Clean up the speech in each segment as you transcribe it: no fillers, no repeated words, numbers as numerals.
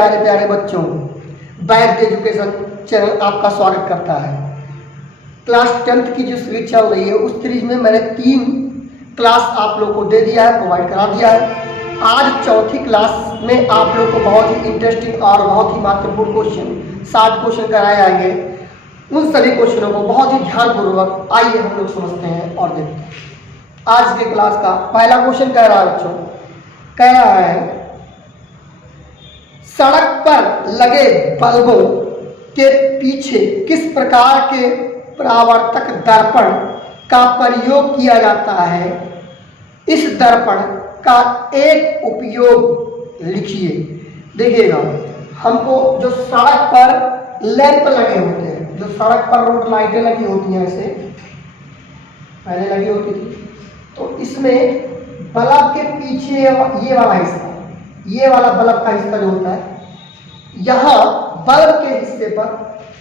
प्यारे प्यारे बच्चों, वैद्य एजुकेशन चैनल आपका स्वागत करता है। क्लास 10th की जो सीरीज चल रही है उस सीरीज में मैंने 3 क्लास आप लोग को दे दिया है, प्रोवाइड करा दिया है। आज चौथी क्लास में आप लोग को बहुत ही इंटरेस्टिंग और बहुत ही महत्वपूर्ण क्वेश्चन 60 क्वेश्चन कराए जाएंगे। उन सभी क्वेश्चनों को बहुत ही ध्यानपूर्वक आइए हम लोग समझते हैं और देखते हैं। आज के क्लास का पहला क्वेश्चन कह रहा है बच्चों, कह रहा है सड़क पर लगे बल्बों के पीछे किस प्रकार के परावर्तक दर्पण का प्रयोग किया जाता है। इस दर्पण का एक उपयोग लिखिए। देखिएगा, हमको जो सड़क पर लैंप लगे होते हैं, जो सड़क पर रोड लाइटें लगी होती हैं, ऐसे पहले लगी होती थी, तो इसमें बल्ब के पीछे ये वाला हिस्सा, ये वाला बल्ब का हिस्सा जो होता है, यहाँ बल्ब के हिस्से पर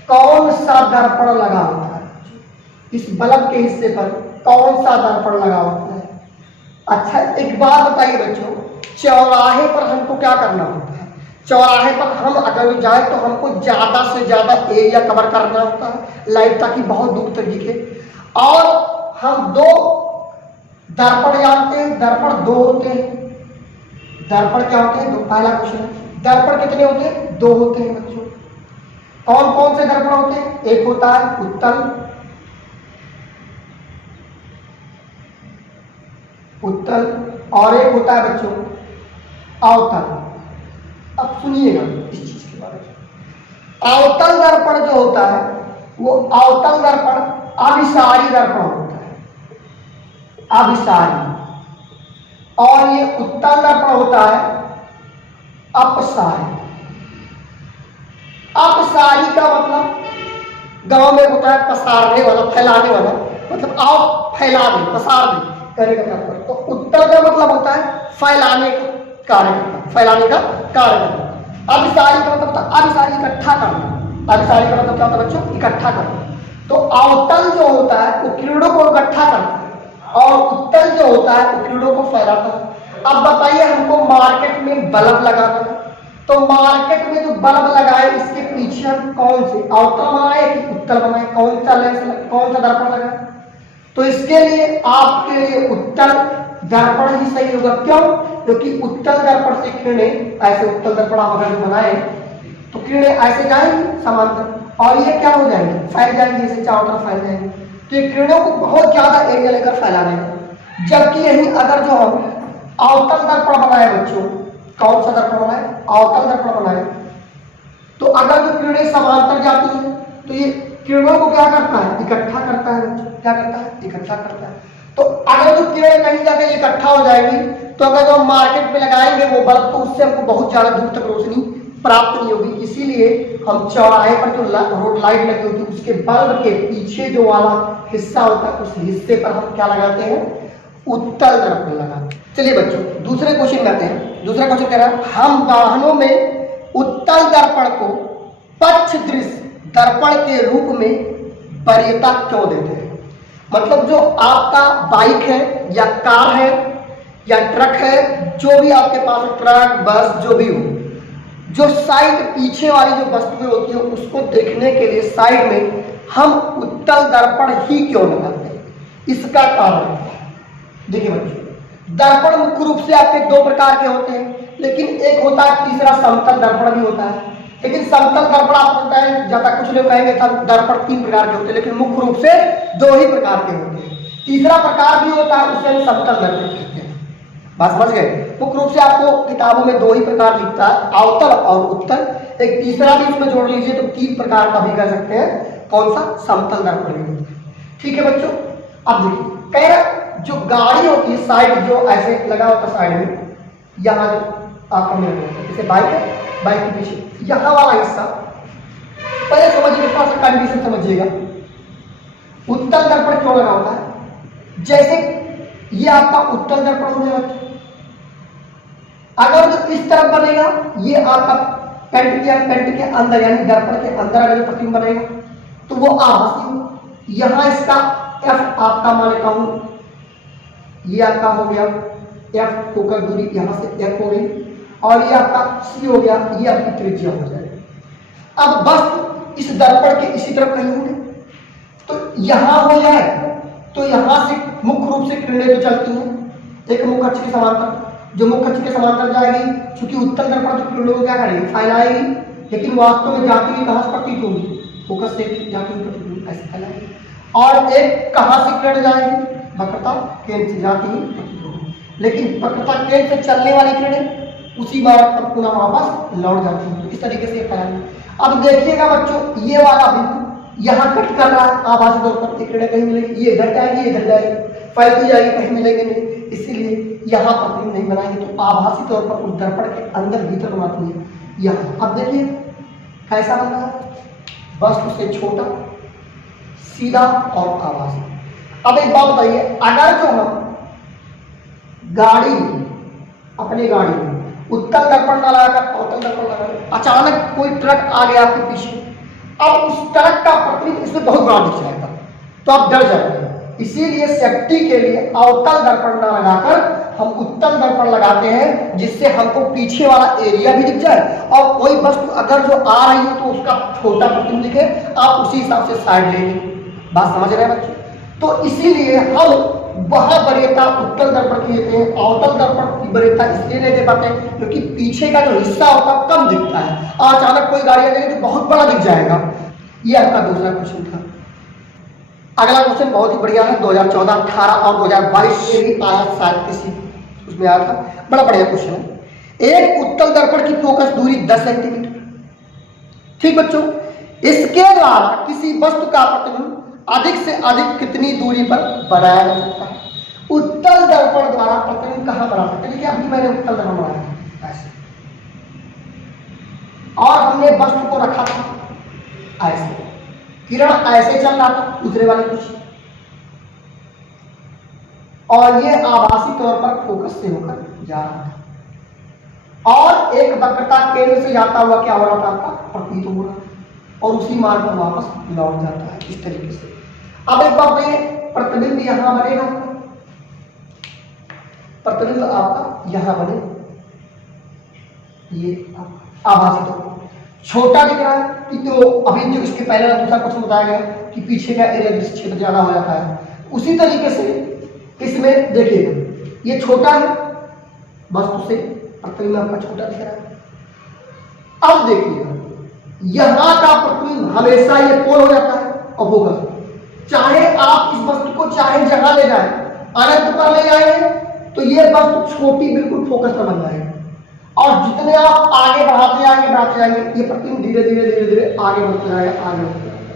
कौन सा दर्पण लगा होता है। इस बल्ब के हिस्से पर कौन सा दर्पण लगा होता है। अच्छा, एक बात बताइए बच्चों, चौराहे पर हमको क्या करना होता है। चौराहे पर हम अगर जाए तो हमको ज्यादा से ज्यादा एरिया कवर करना होता है, लाइट ताकि बहुत दूर तक दिखे। और हम 2 दर्पण जानते हैं, दर्पण 2 होते हैं। दर्पण क्या होते हैं? 2। पहला क्वेश्चन है, दर्पण कितने होते हैं? 2 होते हैं बच्चों। कौन कौन से दर्पण होते हैं? एक होता है उत्तल, और एक होता है बच्चों अवतल। अब सुनिएगा इस चीज के बारे में। अवतल दर्पण जो होता है वो अवतल दर्पण अभिसारी दर्पण होता है, अभिसारी। और ये उत्तल दर्पण होता है अपसारी। अपसारी का मतलब गांव में होता है पसारने वाला, फैलाने वाला, मतलब आप फैला दें, पसार दें करने का तात्पर्य। तो उत्तल का मतलब होता है फैलाने का कार्य करना, फैलाने का कार्य करना। अभिसारी का मतलब होता है अभिसारी, इकट्ठा करना। अभिसारी का मतलब क्या होता है बच्चों? इकट्ठा करना। तो अवतल जो होता है वो किरणों को इकट्ठा करता है और उत्तल जो होता है वो किरणों को फैलाता है। अब बताइए, हमको मार्केट में बल्ब लगाना है, तो मार्केट में जो बल्ब लगाए इसके पीछे हम कौन से अवतल बनाए कि उत्तल बनाए, कौन सा लेंस, कौन सा दर्पण लगाए। तो इसके लिए आपके लिए उत्तल दर्पण ही सही होगा। क्यों? क्योंकि उत्तल दर्पण से किरणें, ऐसे उत्तल दर्पण आप अगर बनाए तो किरणें ऐसे जाएंगी समांतर, और ये क्या हो जाएंगे? फैल जाएंगे, ऐसे चारों तरफ फैल जाएंगे। तो ये किरणों को बहुत ज्यादा एरिया लेकर फैलाने का। जबकि यही अगर जो हम अवतल दर्पण बनाए बच्चों, कौन सा दर्पण बनाए? अवतल दर्पण बनाए, तो अगर जो किरणें समांतर जाती हैं तो ये किरणों को क्या करता है? इकट्ठा करता है बच्चों। क्या करता है? इकट्ठा करता है। तो अगर जो किरणें कहीं जाकर इकट्ठा हो जाएंगी तो अगर जो हम मार्केट में लगाएंगे वो बल्ब, तो उससे हमको बहुत ज्यादा दूर तक रोशनी प्राप्त नहीं होगी। इसीलिए हम चौराहे पर जो रोड लाइट लगी होती है उसके बल्ब के पीछे जो वाला हिस्सा होता है उस हिस्से पर हम क्या लगाते हैं? उत्तल दर्पण लगाते हैं। चलिए बच्चों, दूसरे क्वेश्चन में आते हैं। दूसरा क्वेश्चन कह रहा है हम वाहनों में उत्तल दर्पण को पक्ष दृश्य दर्पण के रूप में वरीयता क्यों देते हैं। मतलब जो आपका बाइक है या कार है या ट्रक है, जो भी आपके पास ट्रक बस जो भी हो, जो साइड पीछे वाली जो वस्तुएं होती है उसको देखने के लिए साइड में हम उत्तल दर्पण ही क्यों लगाते हैं। इसका कारण देखिए बच्चों, दर्पण मुख्य रूप से आपके 2 प्रकार के होते हैं, लेकिन एक होता है तीसरा समतल दर्पण भी होता है। लेकिन समतल दर्पण आपको पता है, ज्यादा कुछ लोग कहेंगे दर्पण 3 प्रकार के होते हैं, लेकिन मुख्य रूप से 2 ही प्रकार के होते हैं। तीसरा प्रकार भी होता है, उसे हम समतल दर्पण कहते हैं। बात समझ गए? मुख्य रूप से आपको किताबों में 2 ही प्रकार लिखता है, अवतल और उत्तल। एक तीसरा भी इसमें जोड़ लीजिए तो 3 प्रकार का भी कह सकते हैं। कौन सा? समतल दर्पण भी होता है। ठीक है बच्चों, अब देखिए कह रहा जो गाड़ी होती है साइड जो ऐसे लगा होता है साइड में, यहाँ आपका मिरर होता है, जैसे बाइक है, बाइक के पीछे यहाँ वाला हिस्सा, पहले समझिए, थोड़ा सा कंडीशन समझिएगा। उत्तल दर्पण क्यों लगा होता है? जैसे ये आपका उत्तल दर्पण हो जाएगा, अगर जो इस तरफ बनेगा ये आपका पेंट के अंदर यानी दर्पण के अंदर अगर प्रतिबिंब बनेगा तो वो आभासी हो। यहाँ इसका F आपका मान लेता हूं, ये आपका हो गया F फोकल दूरी, यहां से F हो गई। और ये आपका सी हो गया, ये आपकी त्रिज्या हो जाएगी। अब वस्तु इस दर्पण के इसी तरफ कहीं होंगे, तो यहां हो जाए तो यहां से मुख्य रूप से किरणें तो चलती हैं एक मुख्य अक्ष के समांतर, जो मुख्य अक्ष के समांतर जाएगी, क्योंकि उत्तल दर्पण तो किरणों को क्या करेगी, फैलाएगी, लेकिन वास्तव में जाती हुई कहां से प्रतीत होगी, फोकस से जाती हुई प्रतीत होगी, ऐसे फैलाएगी। और एक कहां से किरण जाएगी, वक्रता केंद्र से जाती हुई प्रतीत होगी, लेकिन वक्रता केंद्र से चलने वाली किरणें उसी मार्ग पर पुनः वापस लौट जाती है। तो इस तरीके से फैलाएंगे। अब देखिएगा बच्चों, ये वाला बिंदु यहाँ कट कर रहा है आभासी तौर पर, किरणें कहीं मिलेगी, ये इधर जाएगी, ये इधर जाएगी, फैलती जाएगी, कहीं मिलेगी नहीं, इसीलिए यहाँ प्रतिबिंब नहीं बनाएंगे। तो आभासी तौर पर उस दर्पण के अंदर भीतर बनाती है यहाँ। अब देखिए कैसा बन रहा है, वस्तु से छोटा, सीधा और आभासी। अब एक बात बताइए, अगर जो हम गाड़ी अपनी गाड़ी में उत्तल दर्पण ना लगाकर अवतल दर्पण लगाकर अचानक कोई ट्रक आ गया आपके पीछे, अब उस ट्रक का प्रतिबिंब इसमें बहुत बड़ा दिख जाएगा, तो आप डर जाएंगे। इसीलिए सेफ्टी के लिए अवतल दर्पण ना लगाकर हम उत्तल दर्पण लगाते हैं, जिससे हमको पीछे वाला एरिया भी दिख जाए और कोई वस्तु अगर जो आ रही हो तो उसका छोटा प्रतिबिंब दिखे, आप उसी हिसाब से साइड लेंगे। बात समझ रहे हैं बच्चों? तो इसीलिए हम वह वरीयता उत्तल दर्पण की लेते हैं, अवतल दर्पण की वरीयता इसलिए नहीं दे पाते क्योंकि पीछे का जो हिस्सा होता है कम दिखता है और अचानक कोई गाड़ी आ जाएगी तो बहुत बड़ा दिख जाएगा। ये आपका दूसरा क्वेश्चन था। अगला क्वेश्चन बहुत ही बढ़िया है, 2014, 18 और 2022 में भी आया, शायद किसी उसमें आया था, बड़ा बढ़िया क्वेश्चन है। एक उत्तल दर्पण की फोकस दूरी 10 सेंटीमीटर, ठीक बच्चों, इसके द्वारा किसी वस्तु का प्रतिबिंब अधिक से अधिक कितनी दूरी पर बनाया जा सकता है? उत्तल दर्पण द्वारा प्रतिबिंब कहां बना सकते हैं? देखिए अभी मैंने उत्तल दर्पण बनाया ऐसे, और हमने वस्तु को रखा था ऐसे, किरण ऐसे चल रहा था दूसरे वाले कुछ, और ये आभासी तौर पर फोकस से होकर जा रहा था, और एक वक्रता केंद्र से जाता हुआ क्या हो रहा था, आपका प्रतीत हो रहा था, और उसी मार्ग पर वापस लौट जाता है इस तरीके से। अब एक बात ये, प्रतिबिंब यहां बनेगा, प्रतिबिंब आपका यहां बने, ये आभासी तौर पर छोटा दिख रहा है कि, तो अभी जो इसके पहले दूसरा क्वेश्चन बताया गया कि पीछे का एरिया जिस क्षेत्र ज्यादा हो जाता है, उसी तरीके से इसमें देखिएगा ये छोटा है, वस्तु से प्रतिबिंब आपका छोटा दिख रहा है। अब देखिएगा यहां का प्रतिबिंब हमेशा ये पोल हो जाता है और फोकस, चाहे आप इस वस्तु को चाहे जहां ले जाए, अनंत पर ले जाएंगे तो ये वस्तु छोटी बिल्कुल फोकस पर बन जाएगी, और जितने आप आगे बढ़ाते जाएंगे ये प्रतिबिंब धीरे धीरे धीरे धीरे आगे बढ़ते जाएगा, आगे बढ़ते जाएगा।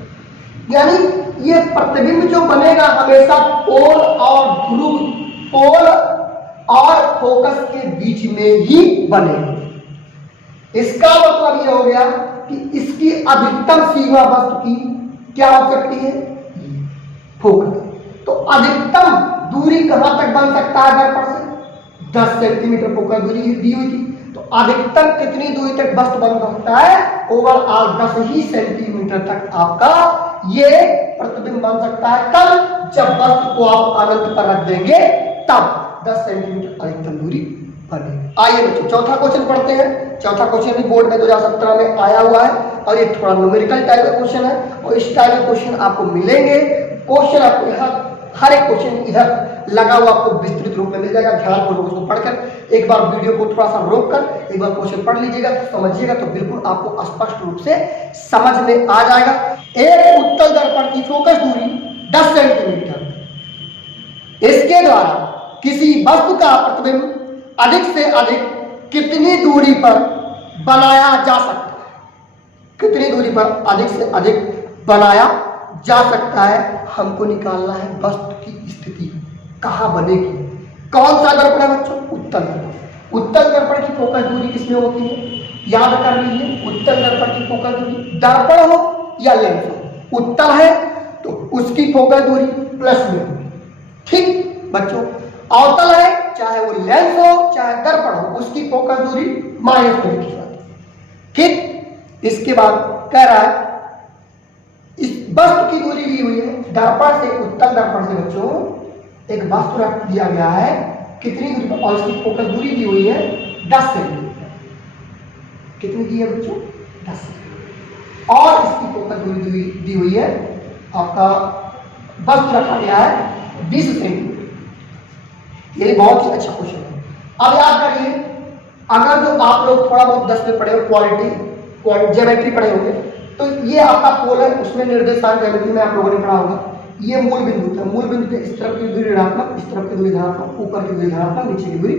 यानी ये प्रतिबिंब जो बनेगा हमेशा पोल और ध्रुव, पोल और फोकस के बीच में ही बनेगा। इसका मतलब ये हो गया कि इसकी अधिकतम सीमा वस्तु की क्या हो सकती है, फोकस। तो अधिकतम दूरी कहां तक बन सकता है दर्पण से, 10 सेंटीमीटर फोकस दूरी दी हुई थी, तो अधिकतम कितनी दूरी तक वस्तु बन सकता है, ओवरऑल 10 ही सेंटीमीटर तक आपका ये प्रतिबिंब बन सकता है। कब, जब वस्तु को आप अनंत पर रख देंगे तब 10 सेंटीमीटर अधिकतम दूरी बनेगी। आइए बच्चों चौथा क्वेश्चन पढ़ते हैं। चौथा क्वेश्चन भी बोर्ड में 2017 में आया हुआ है और ये थोड़ा न्यूमेरिकल टाइप का क्वेश्चन है, और इस टाइप के क्वेश्चन आपको मिलेंगे। क्वेश्चन आपको यहाँ हर एक क्वेश्चन इधर लगा हुआ आपको विस्तृत रूप में मिल जाएगा। ध्यानपूर्वक उसको पढ़कर एक बार वीडियो को थोड़ा सा रोक कर एक बार क्वेश्चन पढ़ लीजिएगा, तो समझिएगा, तो बिल्कुल आपको स्पष्ट रूप से समझ में आ जाएगा। एक उत्तल दर्पण की फोकस दूरी 10 सेंटीमीटर, इसके द्वारा किसी वस्तु का प्रतिबिंब अधिक से अधिक कितनी दूरी पर बनाया जा सकता है, कितनी दूरी पर अधिक से अधिक बनाया जा सकता है, हमको निकालना है। वस्तु की स्थिति कहां बनेगी, कौन सा दर्पण है बच्चों, उत्तल दर्पण। उत्तल दर्पण की फोकस दूरी किसमें होती है, याद कर लीजिए, उत्तल दर्पण की फोकस दूरी दर्पण हो या लेंस हो, उत्तल है तो उसकी फोकस दूरी प्लस में होगी, ठीक बच्चों। अवतल है, चाहे वो लेंस हो चाहे दर्पण हो, उसकी फोकस दूरी माइनस में लिखी जाती है, ठीक। इसके बाद कह रहा है इस वस्तु की दूरी दी हुई है दर्पण से, उत्तल दर्पण से बच्चों एक वस्तु रख दिया गया है, कितनी दूरी पर, और इसकी फोकस दूरी दी हुई है 10 सेंटीमीटर। कितनी दी है बच्चों? 10। और इसकी फोकस दूरी दी हुई है आपका, बस रखा गया है 20 सेंटीमीटर। ये बहुत ही अच्छा क्वेश्चन है। अब याद करिए, अगर जो आप लोग थोड़ा बहुत 10 में पढ़े हो क्वालिटी ज्योमेट्री पढ़े होंगे, तो ये आपका पोलर, उसमें निर्देशांक ज्योमेट्री में आप लोगों ने पढ़ा होगा, ये मूल बिंदु था। मूल बिंदु के इस तरफ की दूरी ऋणात्मक, इस तरफ की दूरी धनात्मक, ऊपर की दूरी धनात्मक, नीचे की दूरी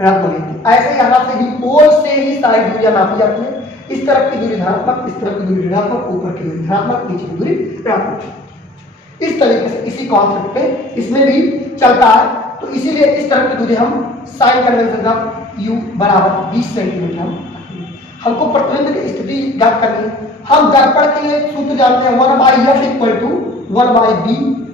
ऋणात्मक। ऐसे यहाँ से भी पोल से ही सारी दूरियां नापी जाती है। इस तरफ की दूरी धनात्मक, इस तरफ की दूरी ऋणात्मक, ऊपर की दूरी धनात्मक, नीचे की दूरी ऋणात्मक। इस तरीके से इसी कॉन्सेप्ट पे इसमें भी चलता है। तो इसीलिए इस तरफ की दूरी हम साइन कन्वेंशन का u बराबर 20 सेंटीमीटर हमको प्रतिबिंब की स्थिति ज्ञात करनी है। हम दर्पण के लिए सूत्र जानते हैं 1/f equal to 1/b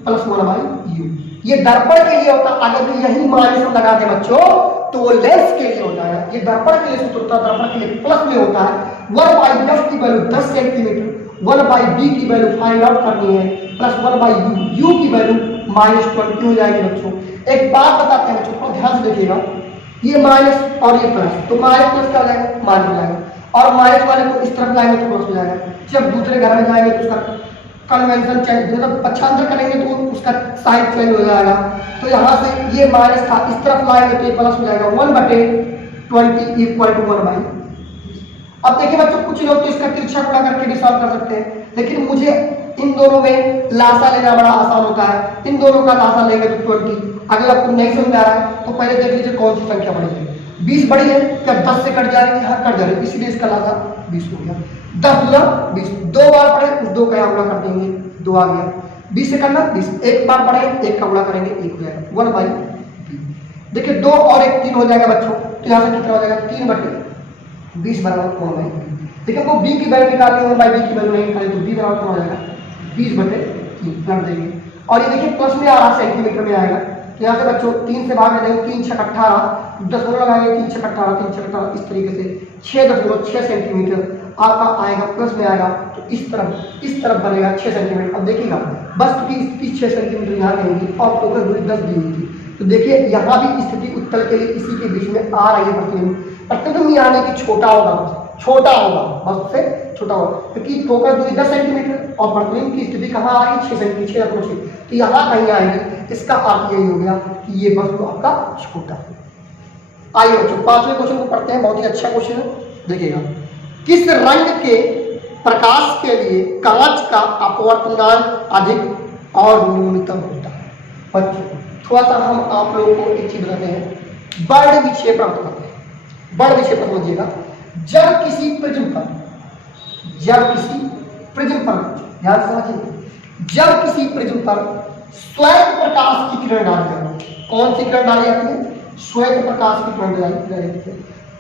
plus 1/u। ये दर्पण के लिए होता है। अगर यही माइनस लगा दे बच्चों तो वो लेंस के लिए होता है। ये दर्पण के लिए सूत्र होता है, दर्पण के लिए प्लस में होता है। 1/f की वैल्यू 10 सेंटीमीटर, 1/b की वैल्यू फाइंड आउट करनी है, प्लस 1/u, u की वैल्यू -20 हो जाएगी बच्चों। एक बात बताते हैं बच्चों, ध्यान से देखिएगा, ये माइनस और ये प्लस, तो माइनस प्लस क्या हो जाएगा? माइनस हो जाएगा। और माइनस वाले को इस तरफ लाएंगे तो प्लस हो जाएगा। जब दूसरे घर में जाएंगे तो उसका कन्वेंशन चेंज, मतलब पक्षांतर करेंगे तो उसका साइन चेंज हो जाएगा। तो यहाँ से ये माइनस था, इस तरफ लाएंगे तो ये प्लस हो जाएगा। 1/20 इक्वल टू 1/। अब देखिए बच्चों, कुछ लोग तो इसका तिरछा गुणा करके भी सॉल्व कर सकते हैं, लेकिन मुझे इन दोनों में लासा लेना बड़ा आसान होता है। इन दोनों का लासा लेंगे तो 20। अगर आपको नहीं समझ आ रहा है तो पहले देख लीजिए कौन सी संख्या बड़ी है। 20 बड़ी है, क्या 10 से कट जाएगी? हाँ कट जाएगी, इसीलिए इसका लासा 20 हो गया। 10 गुना 20, 2 बार पढ़े उस 2 का गुणा कर देंगे, 2 आ गया। 20 से करना 20, एक बार पढ़े 1 का गुणा करेंगे 1 हो जाएगा 1/b। देखिए 2 और 1 3 हो जाएगा बच्चों, तो यहाँ से कितना हो जाएगा? 3/20 बराबर 1/b। देखिए वो b की वैल्यू निकालनी है, 1/b की वैल्यू नहीं निकाली तो b बराबर हो जाएगा 20/3 कर देंगे। और ये देखिए प्लस में आ रहा सेंटीमीटर में आएगा, तो यहाँ से बच्चों 3 से भाग देंगे, 3 6 18, दशमलव लगाएंगे 3 6 18, 3 6 18, इस तरीके से 6.6 सेंटीमीटर आपका आएगा, प्लस में आएगा तो इस तरफ बनेगा 6 सेंटीमीटर। अब देखिएगा वस्तु की स्थिति 6 सेंटीमीटर यहाँ रहेगी और फोकस दूरी 10 दी हुई थी। तो देखिए यहाँ भी स्थिति उत्तल के लिए इसी के बीच में आ रही है प्रतिबिंब। प्रतिबिंब यानी कि छोटा होगा, बस उससे छोटा होगा, क्योंकि फोकस दूरी 10 सेंटीमीटर और प्रतिबिंब की स्थिति कहाँ आ रही है? 6 सेंटीमीटर, तो यहाँ कहीं आएगी। इसका अर्थ यही हो गया कि ये वस्तु आपका छोटा है। आइए बच्चों 5वें क्वेश्चन को पढ़ते हैं, बहुत ही अच्छा क्वेश्चन है। देखिएगा, किस रंग के प्रकाश के लिए कांच का अपवर्तनांक अधिक और न्यूनतम होता है? बच्चों थोड़ा सा हम आप लोगों को एक चीज बताते हैं, बर्ड विक्षेपण बताते हैं। बर्ड विक्षेपण समझिएगा, जब किसी प्रिज्म पर ध्यान से समझिए, जब किसी प्रिज्म पर श्वेत प्रकाश की किरण डाली जाती है, कौन सी किरण डाली जाती है? श्वेत प्रकाश की किरण डाली जाती है,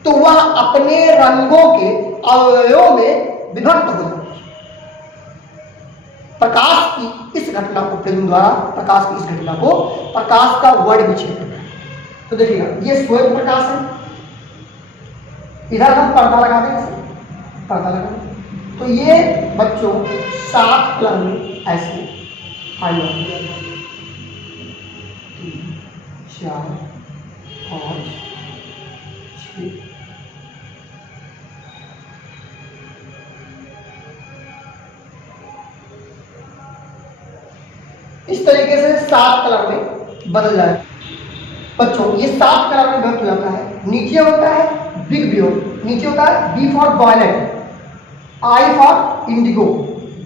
तो वह अपने रंगों के अवयवों में विभक्त हो जाती है। प्रकाश की इस घटना को, प्रिज्म द्वारा प्रकाश की इस घटना को प्रकाश का वर्ड विक्षेपण है। तो देखिएगा ये श्वेत प्रकाश है, इधर हम पर्दा लगा दें, पर्दा लगा दें तो ये बच्चों 7 कलर में ऐसे 5 3 4 5 6 इस तरीके से 7 कलर में बदल जाए बच्चों। ये 7 कलर में व्यक्त हो जाता है। नीचे होता है बिग ब्लू, नीचे होता है V for violet, I for indigo,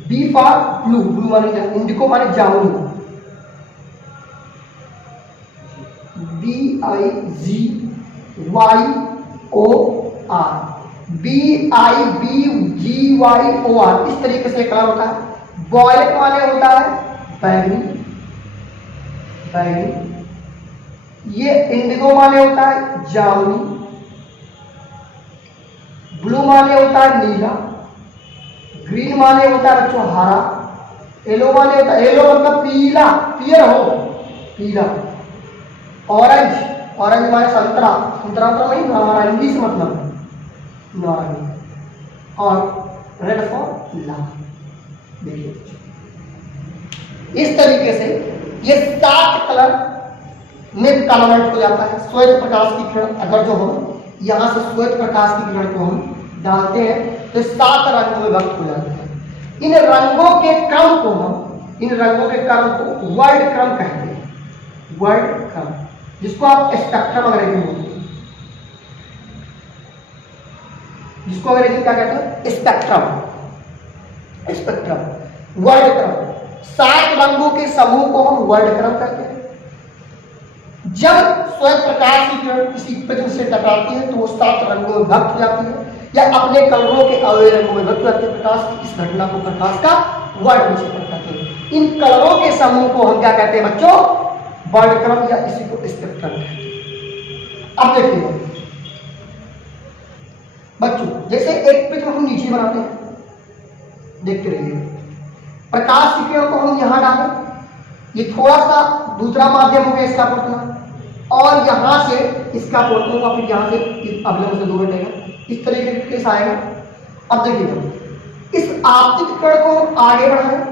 B for blue, blue माने इंडिगो माने जामुनी, BIGYOR, BIBGYOR, इस तरीके से कलर होता है। वॉयलेट माने होता है बैगनी, ये इंडिगो माने होता है जामुनी, ब्लू माने होता है नीला, ग्रीन माने होता है बच्चों हरा, येलो माने होता है, येलो मतलब पीला, पीयर हो पीला, ऑरेंज माने संतरा, संतरा मतलब नहीं नारंगी से मतलब नारंगी, और रेड फॉर लाल। देखिए इस तरीके से ये 7 कलर में कन्वर्ट हो जाता है। श्वेत प्रकाश की किरण अगर जो हम यहाँ से श्वेत प्रकाश की किरण को हम डालते हैं तो 7 रंगों में व्यक्त हो जाते हैं। इन रंगों के क्रम को वर्ड क्रम कहते हैं, वर्ड क्रम, जिसको आप स्पेक्ट्रम अंग्रेजी में बोलते हैं, जिसको अंग्रेजी क्या कहते हैं? स्पेक्ट्रम। वर्ड क्रम, 7 रंगों के समूह को हम वर्ड क्रम कहते हैं। जब स्वयं प्रकाश की किरण किसी प्रिज्म से टकराती है तो वो 7 रंगों में विभक्त हो जाती है या अपने कलरों के अवयव रंगों में विभक्त हो जाती है। प्रकाश की इस घटना को प्रकाश का वर्ड विक्षेपण कहते हैं। इन कलरों के समूह को हम क्या कहते हैं बच्चों? वर्ड क्रम या इसी को स्पेक्ट्रम कहते हैं। अब देखिए बच्चों, जैसे एक प्रिज्म हम नीचे बनाते हैं, देखते रहिए, प्रकाश की किरण को हम यहां डालें, ये थोड़ा सा दूसरा माध्यम हो गया इसका अपवर्तन, और यहां से इसका अपवर्तन होगा, फिर यहां से अवलंब से दूर हटेगा, इस तरीके का केस आएगा। अब देखिए, इस आपतित किरण को हम आगे बढ़ाएं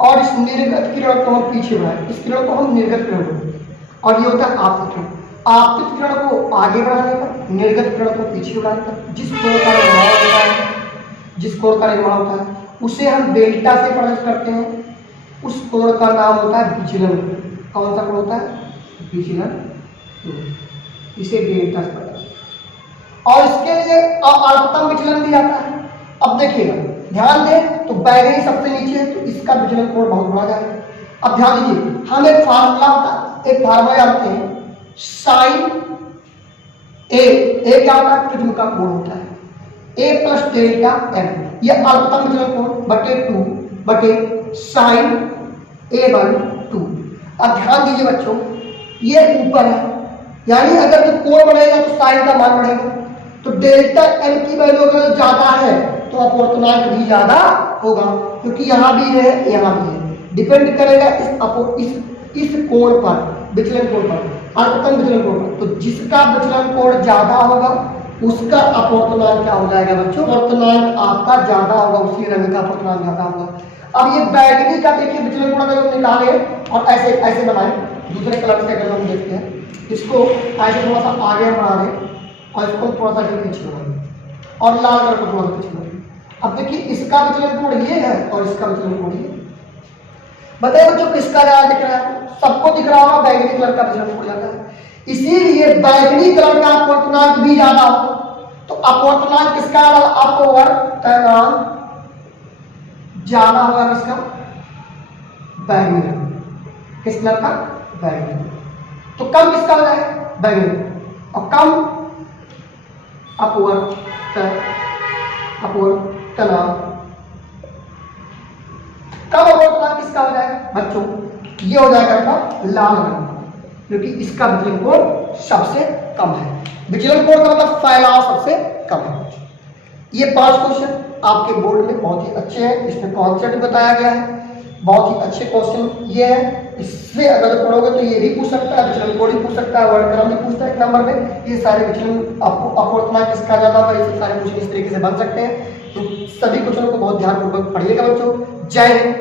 और इस निर्गत किरण को हम पीछे बढ़ाएं। इस किरण को हम निर्गत किरण बोलते हैं और ये होता है आपतित किरण। आपतित किरण को आगे बढ़ाने का, निर्गत किरण को पीछे बढ़ाने का जिस कोण का निर्माण होता है उसे हम डेल्टा से प्रदर्शित करते हैं। उस कोण का नाम होता है विचलन। कौन सा कोण होता है? विचलन। इसे डेल्टा से प्रदर्शित, और इसके लिए अल्पतम विचलन भी आता है। अब देखिएगा, ध्यान दें तो बैगनी सबसे नीचे है तो इसका विचलन कोण बहुत बड़ा जाएगा। अब ध्यान दीजिए, हम एक फार्मूला होता है, एक फार्मूला जानते हैं, साइन ए क्या होता है? प्रिज्म का कोण होता है, ए प्लस डेल्टा एन। ये अल्पतम विचलन कोण बटे 2 बटे साइन ए बाई 2। अब ध्यान दीजिए बच्चों, ये ऊपर है, यानी अगर जो कोण बढ़ेगा तो साइन का मान बढ़ेगा, तो डेल्टा एन की वैल्यू अगर ज्यादा है तो अपवर्तनांक भी ज्यादा होगा, क्योंकि यहाँ भी है यहाँ भी है। डिपेंड करेगा इस कोण पर, विचलन कोण पर, अल्पतम विचलन कोण पर। तो जिसका विचलन कोण ज्यादा होगा उसका अपवर्तनांक क्या हो जाएगा बच्चों? अपवर्तनांक आपका ज्यादा होगा, उसी रंग का अपवर्तनांक ज्यादा होगा। अब ये बैगनी का देखिए विचलन कोण अगर निकाले और ऐसे ऐसे बनाए, दूसरे कलर से अगर हम देखते हैं, इसको ऐसे थोड़ा सा आगे बढ़ा दें और इसको थोड़ा सा पीछे बढ़ा दें और लाल कलर को थोड़ा सा पीछे बढ़ा दें। अब देखिए, इसका विचलन कोण ये है और इसका विचलन कोण ये। बताइए बच्चों, किसका ज्यादा दिख रहा है? सबको दिख रहा होगा बैगनी कलर का विचलन कोण ज्यादा है, इसीलिए बैगनी कलर का अपवर्तनांक भी ज्यादा होगा। तो अपवर्तनांक किसका अपवर्तनांक ज्यादा होगा? किसका? बैगनी रंग। किस कलर का? बैगनी। तो कम किसका हो जाएगा? बैगनी। और कम अपवर्तनांक कम अपवर्तनांक किसका हो जाएगा बच्चों? ये हो जाएगा आपका लाल रंग, क्योंकि इसका विचलन कोण सबसे कम है। विचलन कोण का मतलब फैलाव सबसे कम है। ये 5 क्वेश्चन आपके बोर्ड में बहुत ही अच्छे हैं, इसमें कॉन्सेप्ट बताया गया है, बहुत ही अच्छे क्वेश्चन ये है। इससे अगर पढ़ोगे तो ये भी पूछ सकता है, विचलन कोण भी पूछ सकता है, वर्ड क्रम भी पूछता है 1 नंबर में। ये सारे विचलन अपवर्तनांक किसका ज्यादा होगा, ये सारे क्वेश्चन इस तरीके से बन सकते हैं। तो सभी क्वेश्चनों को बहुत ध्यानपूर्वक पढ़िएगा बच्चों। जय हिंद।